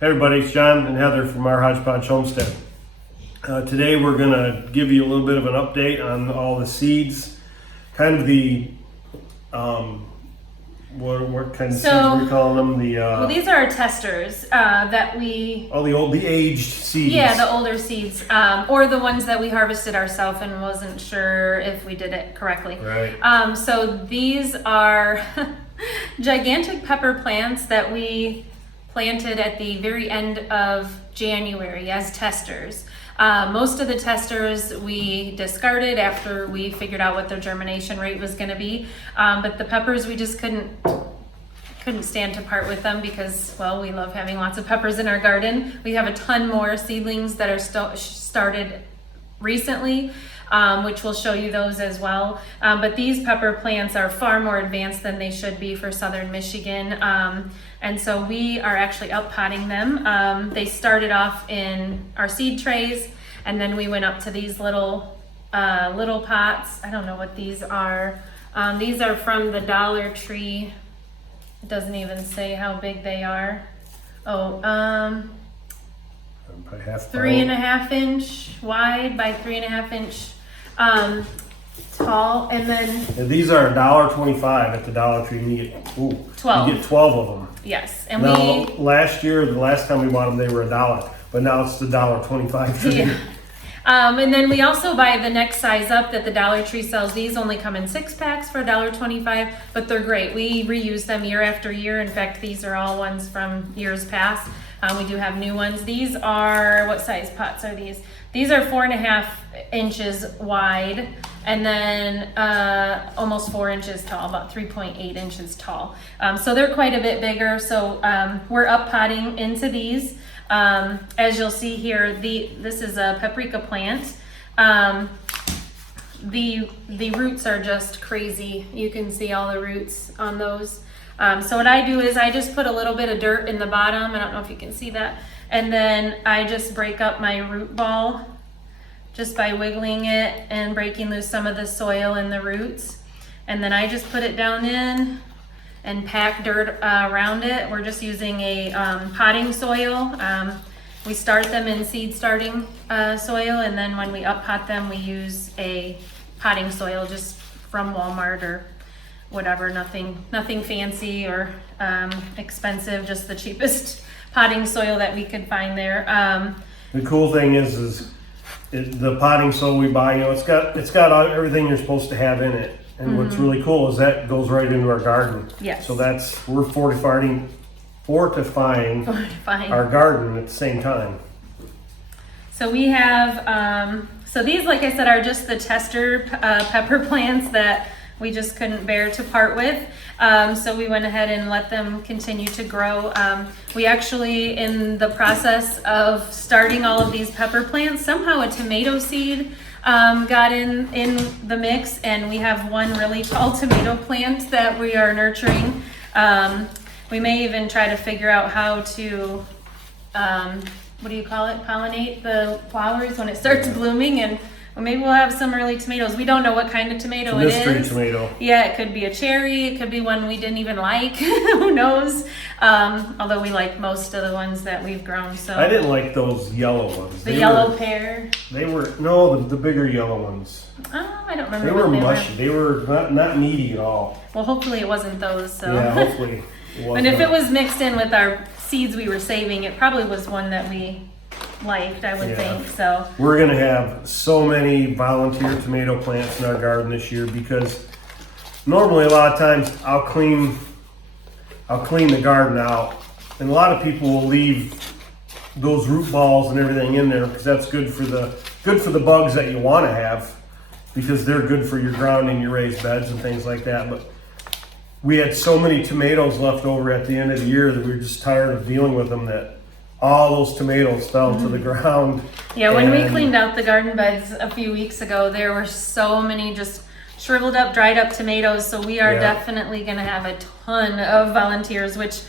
Hey everybody, it's John and Heather from our Hodgepodge Homestead. Today we're going to give you a little bit of an update on all the seeds, kind of the, what kind of seeds are we calling them? Well, these are our testers that we... Oh, the aged seeds. Yeah, the older seeds, or the ones that we harvested ourselves and wasn't sure if we did it correctly. Right. So these are gigantic pepper plants that we planted at the very end of January as testers. Most of the testers we discarded after we figured out what their germination rate was going to be, but the peppers we just couldn't stand to part with them because, well, we love having lots of peppers in our garden. We have a ton more seedlings that are started recently, which will show you those as well. But these pepper plants are far more advanced than they should be for southern Michigan. And so we are actually outpotting them. They started off in our seed trays, and then we went up to these little pots. I don't know what these are. These are from the Dollar Tree. It doesn't even say how big they are. Oh, 3.5 inch wide by 3.5 inch tall, and then these are $1.25 at the Dollar Tree, and you get 12. You get 12 of them. Yes, and now, last year, the last time we bought them, they were $1, but now it's the $1.25 tree. Yeah. And then we also buy the next size up that the Dollar Tree sells. These only come in 6-packs for $1.25, but they're great. We reuse them year after year. In fact, these are all ones from years past. We do have new ones. These are, what size pots are these? These are 4.5 inches wide, and then almost 4 inches tall, about 3.8 inches tall. So they're quite a bit bigger. So we're up potting into these. As you'll see here, this is a paprika plant. The roots are just crazy. You can see all the roots on those. So what I do is I just put a little bit of dirt in the bottom. I don't know if you can see that. And then I just break up my root ball just by wiggling it and breaking loose some of the soil in the roots. And then I just put it down in and pack dirt around it. We're just using a potting soil. We start them in seed starting soil, and then when we up pot them, we use a potting soil just from Walmart or whatever, nothing fancy or expensive, just the cheapest potting soil that we could find there. The cool thing is the potting soil we buy, it's got everything you're supposed to have in it. And what's really cool is that goes right into our garden. Yes. So we're fortifying our garden at the same time. So we have, so these, like I said, are just the tester pepper plants that we just couldn't bear to part with. So we went ahead and let them continue to grow. We actually, in the process of starting all of these pepper plants, somehow a tomato seed got in the mix, and we have one really tall tomato plant that we are nurturing. We may even try to figure out how to, what do you call it, pollinate the flowers when it starts blooming, and maybe we'll have some early tomatoes. We don't know what kind of tomato it is. Mystery tomato. Yeah, it could be a cherry. It could be one we didn't even like. Who knows? Although we like most of the ones that we've grown. So I didn't like those yellow ones. The yellow pear. They were the bigger yellow ones. I don't remember. They were mushy. They were not meaty at all. Well, hopefully it wasn't those. So yeah, hopefully. And if it was mixed in with our seeds we were saving, it probably was one that we liked, I would think. So we're gonna have so many volunteer tomato plants in our garden this year, because normally a lot of times I'll clean the garden out, and a lot of people will leave those root balls and everything in there because that's good for the bugs that you want to have, because they're good for your ground and your raised beds and things like that. But we had so many tomatoes left over at the end of the year that we were just tired of dealing with them, that all those tomatoes fell to the ground. Yeah, when we cleaned out the garden beds a few weeks ago, there were so many just shriveled up, dried up tomatoes. So we are definitely going to have a ton of volunteers, which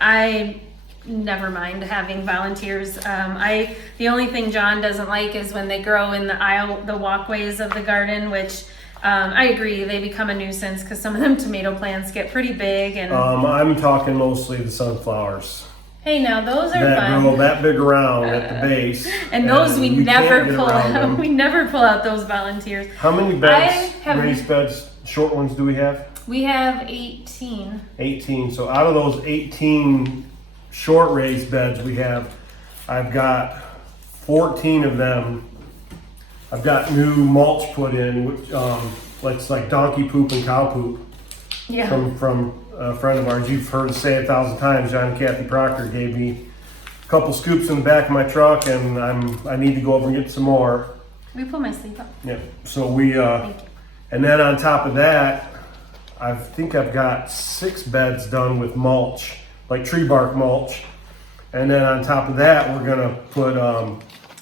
I never mind having volunteers. The only thing John doesn't like is when they grow in the walkways of the garden, which I agree, they become a nuisance because some of them tomato plants get pretty big. And I'm talking mostly the sunflowers. Hey, now those are that fun. grow that big around at the base. And those we you never can't get pull around out. them. We never pull out those volunteers. How many I beds, have- raised beds, short ones do we have? We have 18. 18. So out of those 18 short raised beds we have, I've got 14 of them. I've got new mulch put in, which it's like donkey poop and cow poop Yeah. from a friend of ours. You've heard us say 1,000 times. John and Kathy Proctor gave me a couple scoops in the back of my truck, and I need to go over and get some more. We pull my sleeve up. Yeah. So we Thank you. and then on top of that, I think I've got 6 beds done with mulch, like tree bark mulch. And then on top of that, we're gonna put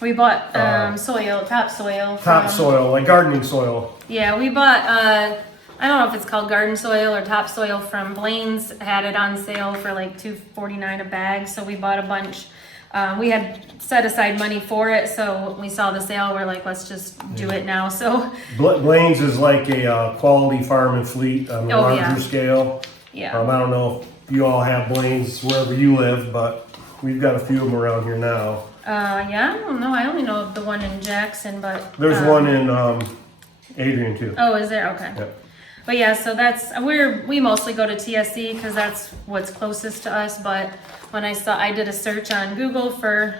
We bought soil, topsoil. topsoil, like gardening soil. Yeah, we bought, I don't know if it's called garden soil or topsoil from Blaine's. Had it on sale for like $2.49 a bag, so we bought a bunch. We had set aside money for it, so when we saw the sale, we're like, let's just do it now. So Blaine's is like a quality farm and fleet on the larger yeah. scale. yeah, I don't know if you all have Blaine's wherever you live, but we've got a few of them around here now. yeah. I don't know. I only know of the one in Jackson, but There's one in Adrian too. Oh, is there? Okay. Yep. But yeah, so we mostly go to TSC because that's what's closest to us. But when I did a search on Google for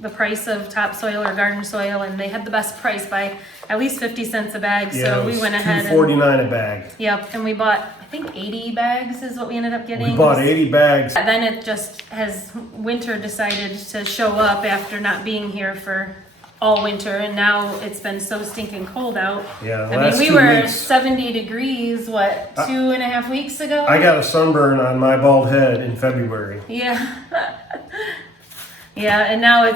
the price of topsoil or garden soil, and they had the best price by at least 50 cents a bag. Yeah, So it we was went ahead and $2.49 a bag. yep, and we bought I think 80 bags is what we ended up getting. We bought 80 bags. Then it just has winter decided to show up after not being here for all winter, and now it's been so stinking cold out. Yeah, the I mean, last we 2 were weeks, 70 degrees, what, 2.5 weeks ago? I got a sunburn on my bald head in February. Yeah. Yeah, and now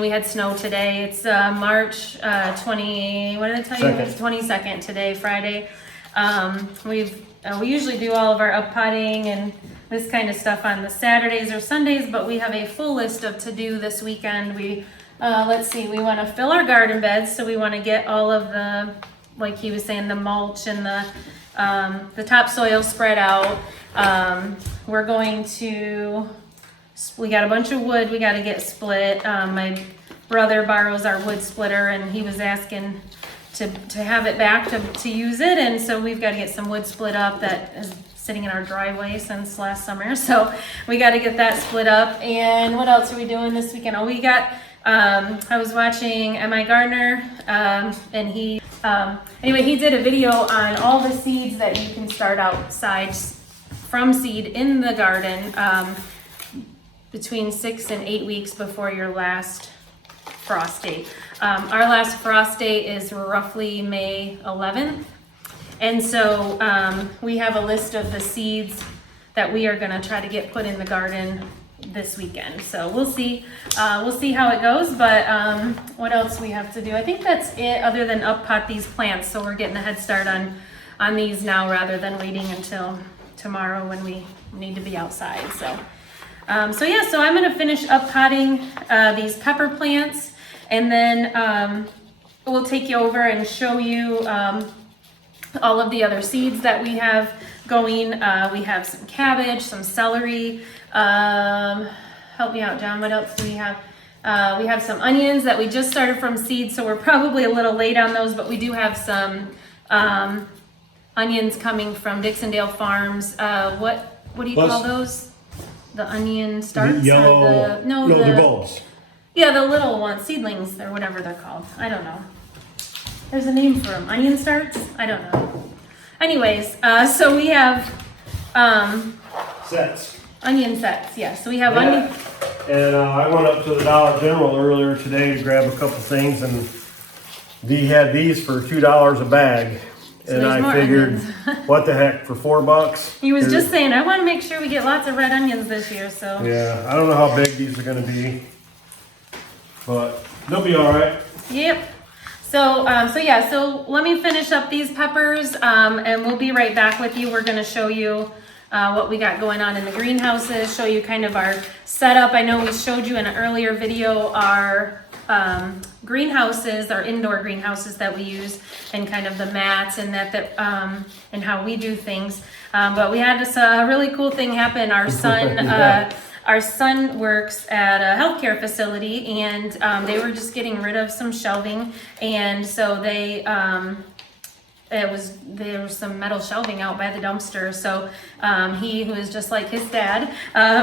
we had snow today. It's March 20, what did I tell you? Second. It's 22nd today, Friday. We usually do all of our up potting and this kind of stuff on the Saturdays or Sundays, but we have a full list of to do this weekend. Let's see, we want to fill our garden beds, so we want to get all of the, like he was saying, the mulch and the topsoil spread out. We're going to, we got a bunch of wood we got to get split. My brother borrows our wood splitter, and he was asking to have it back to use it, and so we've got to get some wood split up that is sitting in our driveway since last summer, so we got to get that split up. And what else are we doing this weekend? Oh, we got I was watching MIgardener, and he did a video on all the seeds that you can start outside from seed in the garden between 6 and 8 weeks before your last frost date. Our last frost date is roughly May 11th. And so we have a list of the seeds that we are gonna try to get put in the garden this weekend. So we'll see how it goes, but what else we have to do? I think that's it, other than up pot these plants. So we're getting a head start on these now rather than waiting until tomorrow when we need to be outside. So I'm gonna finish up potting these pepper plants, and then we'll take you over and show you all of the other seeds that we have going. We have some cabbage, some celery. Help me out, John. What else do we have? We have some onions that we just started from seed, so we're probably a little late on those, but we do have some onions coming from Dixondale Farms. What do you call those? The onion starts? Yellow. They're bulbs. Yeah, the little ones, seedlings, or whatever they're called. I don't know. There's a name for them. Onion starts? I don't know. Anyways, so we have Sets. onion sets. Yeah, so we have Yeah. onion. And I went up to the Dollar General earlier today to grab a couple things, and they had these for $2 a bag. So And there's I more figured, onions. what the heck, for $4? He was just saying, I want to make sure we get lots of red onions this year, so. Yeah, I don't know how big these are gonna be, but they'll be all right. Yep. So let me finish up these peppers, and we'll be right back with you. We're gonna show you what we got going on in the greenhouses, show you kind of our setup. I know we showed you in an earlier video our greenhouses, our indoor greenhouses that we use, and kind of the mats and and how we do things. But we had this really cool thing happen. Our son, Yeah. our son works at a healthcare facility, and they were just getting rid of some shelving, and so there was some metal shelving out by the dumpster. So he, who is just like his dad,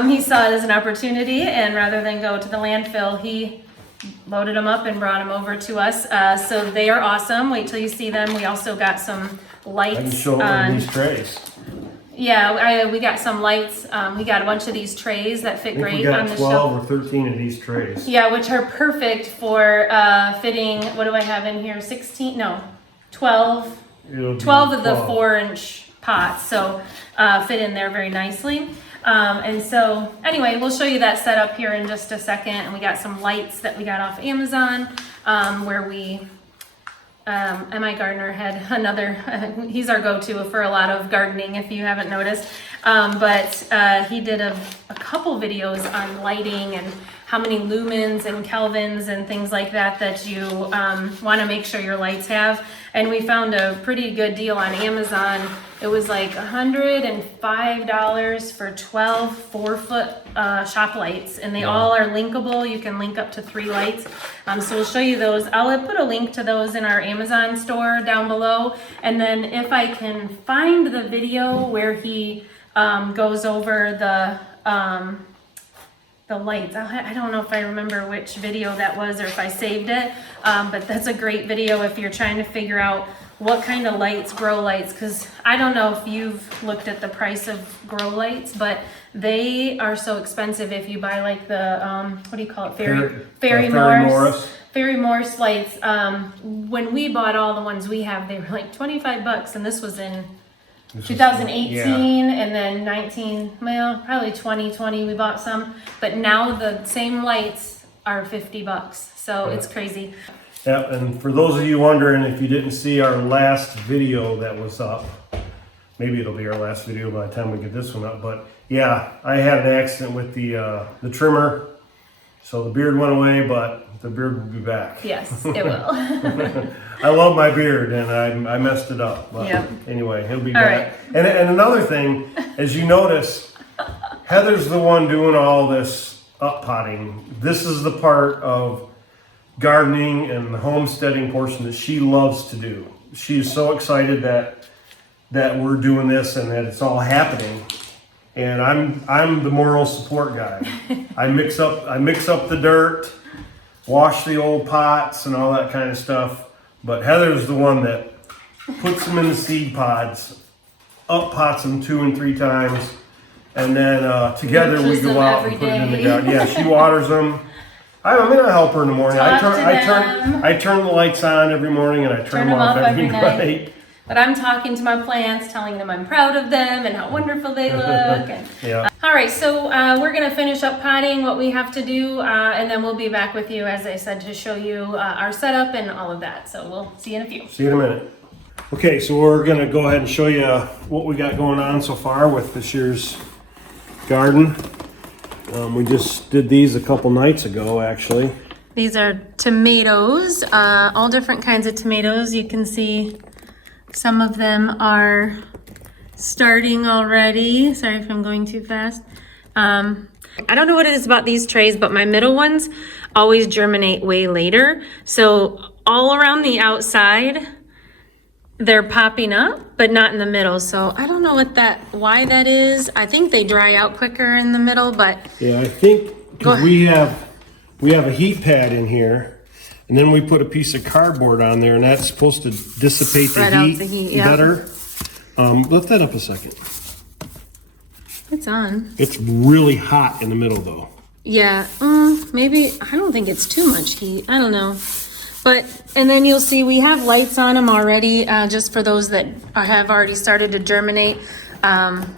he saw it as an opportunity, and rather than go to the landfill, he loaded them up and brought them over to us. So they are awesome. Wait till you see them. We also got some lights. I can show them these trays. Yeah, we got some lights. We got a bunch of these trays that fit great on the shelf. We got 12 or 13 of these trays. Yeah, which are perfect for fitting, what do I have in here? 16? No, 12. 12 of the 4-inch pots, so fit in there very nicely. And so anyway, we'll show you that setup here in just a second. And we got some lights that we got off Amazon, where we MIgardener had another, he's our go-to for a lot of gardening if you haven't noticed, but he did a couple videos on lighting and how many lumens and kelvins and things like that you want to make sure your lights have. And we found a pretty good deal on Amazon. It was like $105 for 12 4-foot shop lights, and they all are linkable. You can link up to 3 lights. So we'll show you those. I'll put a link to those in our Amazon store down below. And then if I can find the video where he goes over the lights. I don't know if I remember which video that was or if I saved it, but that's a great video if you're trying to figure out what kind of lights, grow lights, because I don't know if you've looked at the price of grow lights, but they are so expensive if you buy like the, what do you call it? Fairy Morse lights. When we bought all the ones we have, they were like $25, and this was in 2018, and then 19, well, probably 2020 we bought some, but now the same lights are $50, so it's crazy. Yeah, and for those of you wondering, if you didn't see our last video that was up, maybe it'll be our last video by the time we get this one up, but yeah, I had an accident with the trimmer, so the beard went away, but the beard will be back. Yes, it will. I love my beard, and I messed it up. But anyway, he'll be back. Right. And another thing, as you notice, Heather's the one doing all this up potting. This is the part of gardening and the homesteading portion that she loves to do. She's so excited that we're doing this and that it's all happening. And I'm the moral support guy. I mix up the dirt, wash the old pots and all that kind of stuff. But Heather's the one that puts them in the seed pods, up pots them 2 and 3 times, and then together we go out and put it in the garden. Yeah, she waters them. I help her in the morning. I turn the lights on every morning, and I turn them off every night. But I'm talking to my plants, telling them I'm proud of them and how wonderful they look. And, all right, so we're going to finish up potting, what we have to do, and then we'll be back with you, as I said, to show you our setup and all of that. So we'll see you in a few. See you in a minute. Okay, so we're going to go ahead and show you what we got going on so far with this year's garden. We just did these a couple nights ago, actually. These are tomatoes, all different kinds of tomatoes. You can see some of them are starting already. Sorry if I'm going too fast. I don't know what it is about these trays, but my middle ones always germinate way later. So all around the outside, they're popping up, but not in the middle. So I don't know why that is. I think they dry out quicker in the middle, but yeah, I think because we have a heat pad in here. And then we put a piece of cardboard on there, and that's supposed to dissipate the heat better. Lift that up a second. It's on. It's really hot in the middle, though. Yeah, maybe, I don't think it's too much heat. I don't know. But, and then you'll see we have lights on them already, just for those that have already started to germinate.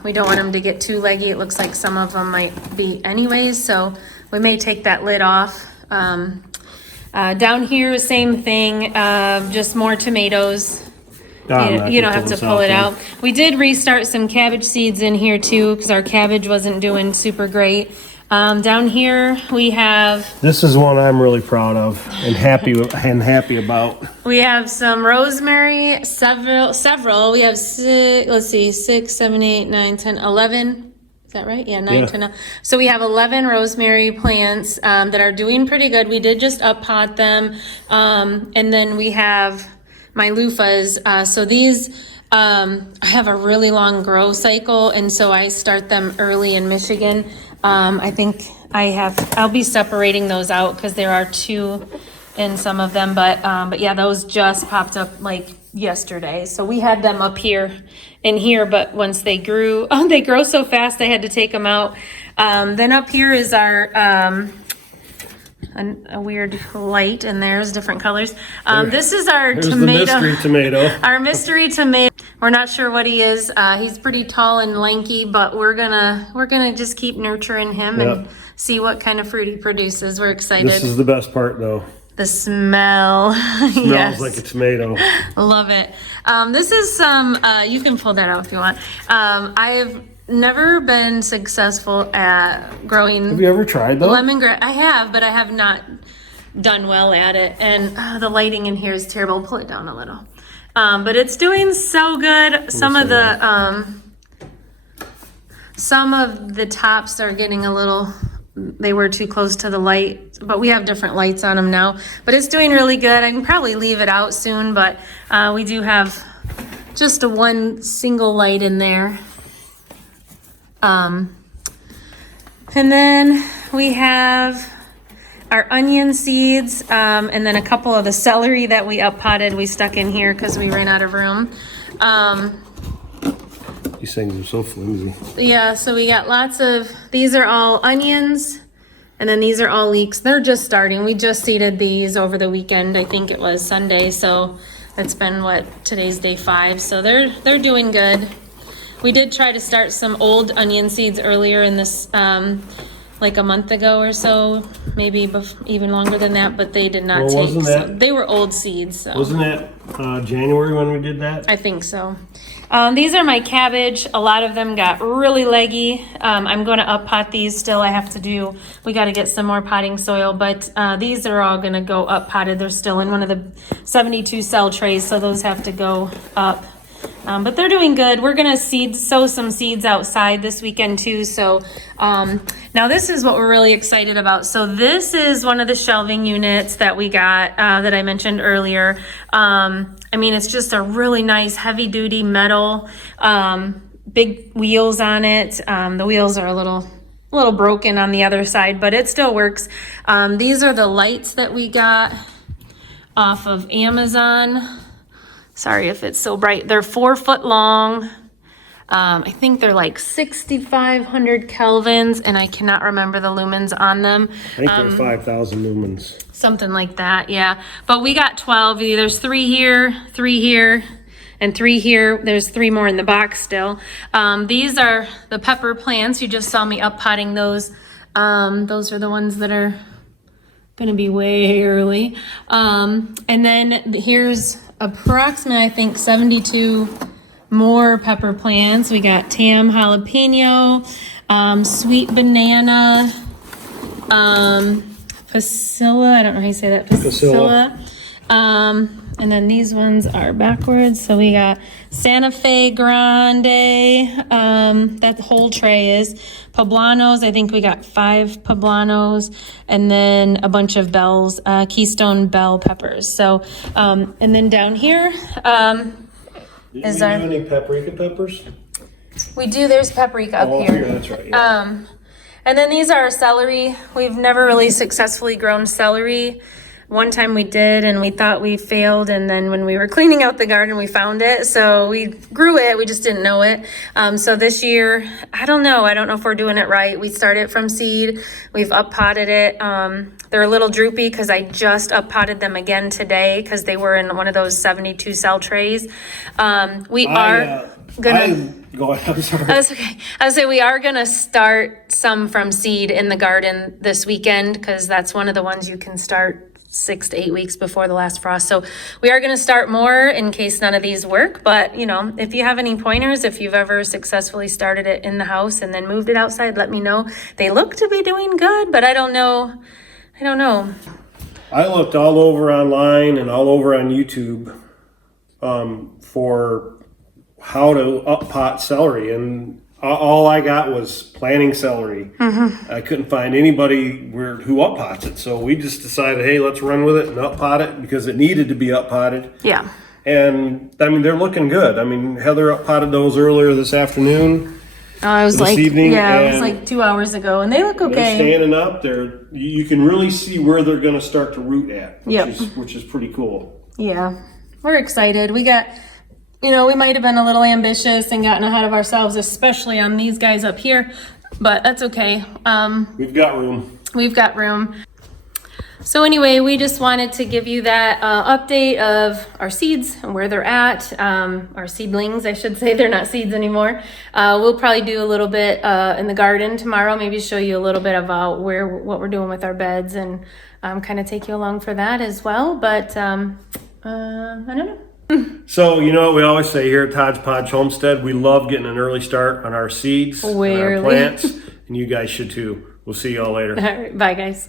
We don't want them to get too leggy. It looks like some of them might be anyways, so we may take that lid off. Down here, same thing, just more tomatoes. You don't have to pull it out. We did restart some cabbage seeds in here too, because our cabbage wasn't doing super great. Down here we have... This is one I'm really proud of and happy about. We have some rosemary, several. We have 6, 7, 8, 9, 10, 11 Is that right? Yeah, 9 Yeah. to 9. So we have 11 rosemary plants that are doing pretty good. We did just up pot them. And then we have my loofahs. So these have a really long grow cycle, and so I start them early in Michigan. I think I'll be separating those out because there are 2 in some of them, but yeah, those just popped up like yesterday. So we had them up here in here, but once they grew, they grow so fast I had to take them out. Then up here is our a weird light, and there's different colors. This is our There's tomato. the mystery tomato. Our mystery tomato. We're not sure what he is. He's pretty tall and lanky, but we're gonna just keep nurturing him and see what kind of fruit he produces. We're excited. This is the best part, though. The smell. Smells Yes. like a tomato. Love it. This is some, you can pull that out if you want. I've never been successful at growing Have you ever tried those? lemongrass. I have, but I have not done well at it. And the lighting in here is terrible. Pull it down a little. But it's doing so good. Some of the tops are getting a little, they were too close to the light, but we have different lights on them now. But it's doing really good. I can probably leave it out soon, but we do have just one single light in there. And then we have our onion seeds, and then a couple of the celery that we up potted, we stuck in here because we ran out of room. These things are so flimsy. Yeah, so we got lots of, these are all onions, and then these are all leeks. They're just starting. We just seeded these over the weekend. I think it was Sunday, so it's been today's day 5. So they're doing good. We did try to start some old onion seeds earlier in this, like a month ago or so, maybe even longer than that, but they did not take. So they were old seeds. So. Wasn't that January when we did that? I think so. These are my cabbage. A lot of them got really leggy. I'm going to up pot these still. We got to get some more potting soil, but these are all going to go up potted. They're still in one of the 72 cell trays, so those have to go up. But they're doing good. We're going to sow some seeds outside this weekend too. So now this is what we're really excited about. So this is one of the shelving units that we got that I mentioned earlier. I mean, it's just a really nice heavy duty metal, big wheels on it. The wheels are a little broken on the other side, but it still works. These are the lights that we got off of Amazon. Sorry if it's so bright. They're 4 foot long. I think they're like 6,500 kelvins, and I cannot remember the lumens on them. I think they're 5,000 lumens. Something like that, yeah. But we got 12. There's 3 here, 3 here, and 3 here. There's 3 more in the box still. These are the pepper plants. You just saw me up potting those. Those are the ones that are gonna be way early. And then here's approximately, I think, 72 more pepper plants. We got Tam jalapeno, sweet banana, Pasilla, I don't know how you say that, Pasilla. And then these ones are backwards. So we got Santa Fe Grande, that whole tray is. Poblanos, I think we got 5 poblanos, and then a bunch of bells, Keystone bell peppers. So, and then down here is our... Do any paprika peppers? We do, there's paprika up here. That's right, yeah. And then these are our celery. We've never really successfully grown celery. One time we did, and we thought we failed, and then when we were cleaning out the garden, we found it. So we grew it, we just didn't know it. So this year, I don't know if we're doing it right. We started from seed, we've up potted it. They're a little droopy because I just up potted them again today because they were in one of those 72 cell trays. We are gonna... Go ahead, I'm sorry. That's okay. I would say we are going to start some from seed in the garden this weekend because that's one of the ones you can start 6 to 8 weeks before the last frost. So we are going to start more in case none of these work. But, if you have any pointers, if you've ever successfully started it in the house and then moved it outside, let me know. They look to be doing good, but I don't know. I looked all over online and all over on YouTube for how to up pot celery, and all I got was planting celery. I couldn't find anybody who up pots it. So we just decided, hey, let's run with it and up pot it because it needed to be up potted. Yeah. And I mean, they're looking good. I mean, Heather up potted those earlier this afternoon. I was this like, evening, yeah, it was and like 2 hours ago, and they look they're okay. standing up. You can really see where they're going to start to root at, Yep. which is pretty cool. Yeah, we're excited. We got, we might have been a little ambitious and gotten ahead of ourselves, especially on these guys up here, but that's okay. We've got room. We've got room. So anyway, we just wanted to give you that update of our seeds and where they're at, our seedlings, I should say. They're not seeds anymore. We'll probably do a little bit in the garden tomorrow, maybe show you a little bit about what we're doing with our beds and kind of take you along for that as well. But I don't know. So, you know what we always say here at Todd's Podge Homestead, we love getting an early start on our seeds, and our plants, and you guys should too. We'll see y'all later. All right, bye guys.